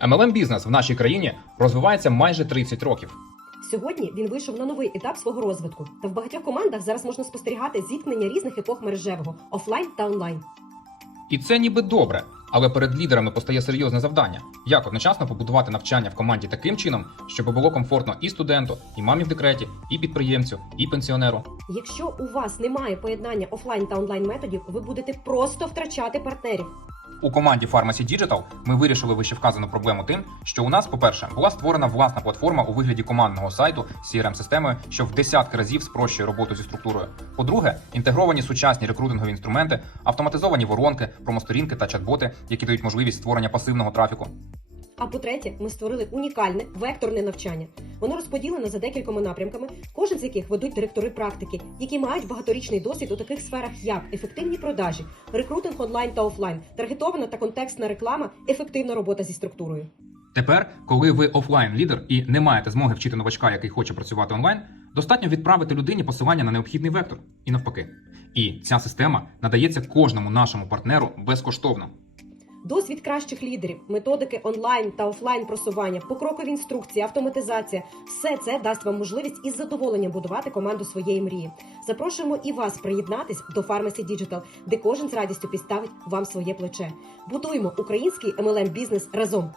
MLM бізнес в нашій країні розвивається майже 30 років. Сьогодні він вийшов на новий етап свого розвитку. Та в багатьох командах зараз можна спостерігати зіткнення різних епох мережевого офлайн та онлайн. І це ніби добре, але перед лідерами постає серйозне завдання: як одночасно побудувати навчання в команді таким чином, щоб було комфортно і студенту, і мамі в декреті, і підприємцю, і пенсіонеру. Якщо у вас немає поєднання офлайн та онлайн методів, ви будете просто втрачати партнерів. У команді Pharmacy Digital ми вирішили вищевказану проблему тим, що у нас, по-перше, була створена власна платформа у вигляді командного сайту з CRM-системою, що в десятки разів спрощує роботу зі структурою. По-друге, інтегровані сучасні рекрутингові інструменти, автоматизовані воронки, промосторінки та чат-боти, які дають можливість створення пасивного трафіку. А по-третє, ми створили унікальне векторне навчання. Воно розподілено за декількома напрямками, кожен з яких ведуть директори практики, які мають багаторічний досвід у таких сферах, як ефективні продажі, рекрутинг онлайн та офлайн, таргетована та контекстна реклама, ефективна робота зі структурою. Тепер, коли ви офлайн лідер і не маєте змоги вчити новачка, який хоче працювати онлайн, достатньо відправити людині посилання на необхідний вектор і навпаки. І ця система надається кожному нашому партнеру безкоштовно. Досвід кращих лідерів, методики онлайн та офлайн просування, покрокові інструкції, автоматизація все це дасть вам можливість із задоволенням будувати команду своєї мрії. Запрошуємо і вас приєднатись до Pharmacy Digital, де кожен з радістю підставить вам своє плече. Будуємо український MLM бізнес разом.